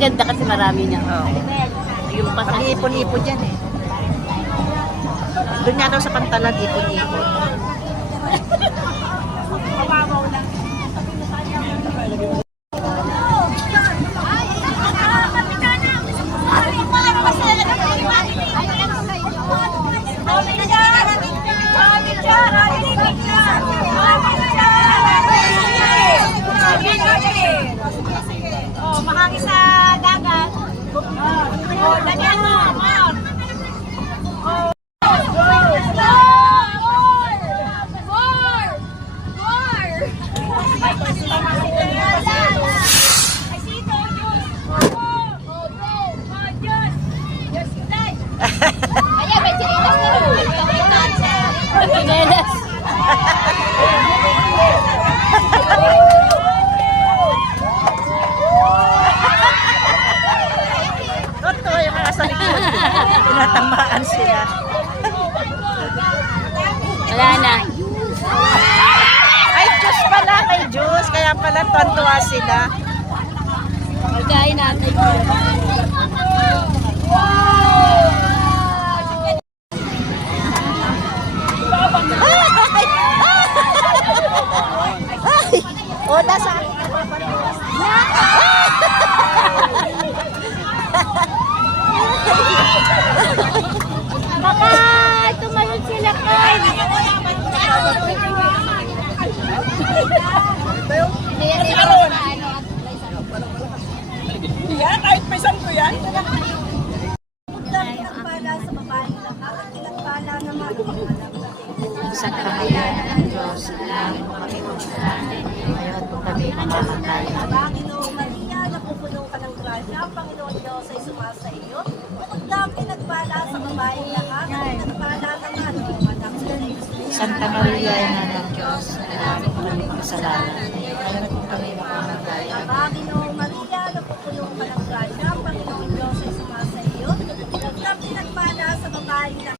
maganda kasi marami niya. Oo. Yung pasal. Pag-iipon-ipon yan eh. Doon nga daw sa Pantalan, ipon-ipon. Mahangin sa dagat. Lagyan mo, Mar. Ayan, may chinilas na rin. Chinelas. Totoo yung mga sa likod. Tinatamaan sila. Wala na. Ay, Diyos pala, may Diyos. Kaya pala tuwa sila. Magkain natin. O, nasa akin. Baka tumalon sila kay. Yan, kahit pesan ko yan. Sa kahayaan ng Diyos, ilangin mo kami kung sinanin. Ngayon kung kami mamamatay. Panginoong Maria, napupuno ka ng grasya, ang Panginoon Diyos ay sumasa iyo. Bukod na pinagpala sa babaeng lahat, at pinagpala naman ang anak sa Jesus. Santa Maria, Ina ng Diyos, ilangin mo kami kung kasalanan. Ngayon